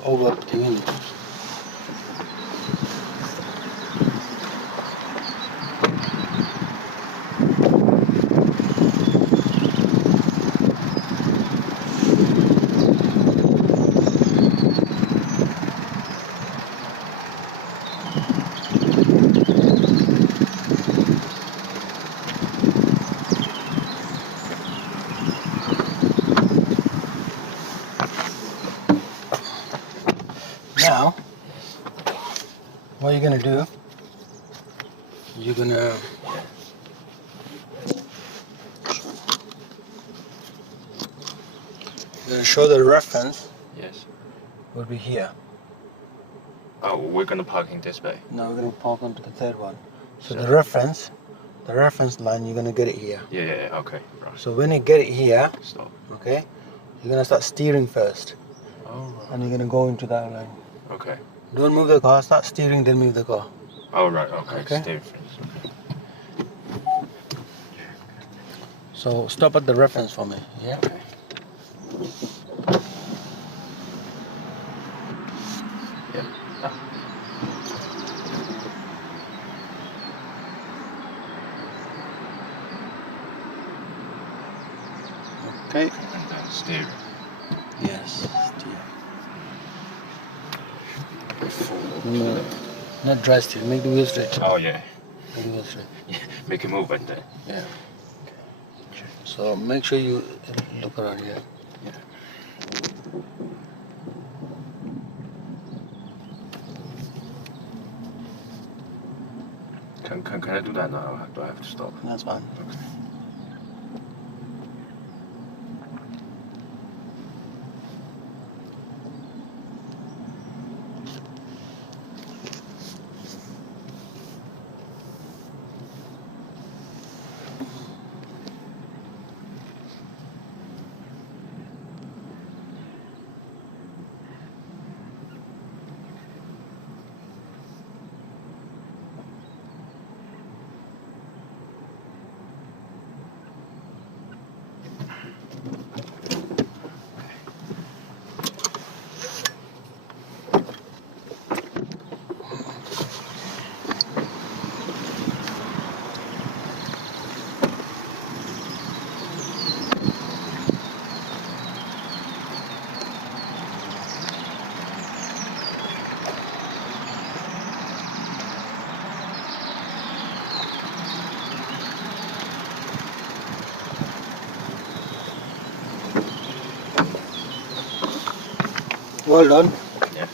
over thing. Now, what you're gonna do? You're gonna show the reference. Yes. Will be here. Oh, we're gonna park in this bay. Now we're gonna park onto the third one. So So- the reference line, you're gonna get it here. Yeah, okay, right. So when you get it here, Stop. okay, you're gonna start steering first, Oh, and you're gonna go into that line. okay. Don't move the car. Start steering, then move the car. Oh, right, okay. Okay. Stay friends. Okay. So stop at the reference for me. Yeah. Okay. Yeah. Ah. Okay. And then steer. Yes. Steer. Forward. No, not dry steer. Make the wheel straight. Oh, yeah. Make the wheel straight. Make it move and then. Yeah. So make sure you look around here. Yeah. Can I do that now? Do I have to stop? That's fine. Okay. Well done. Yeah.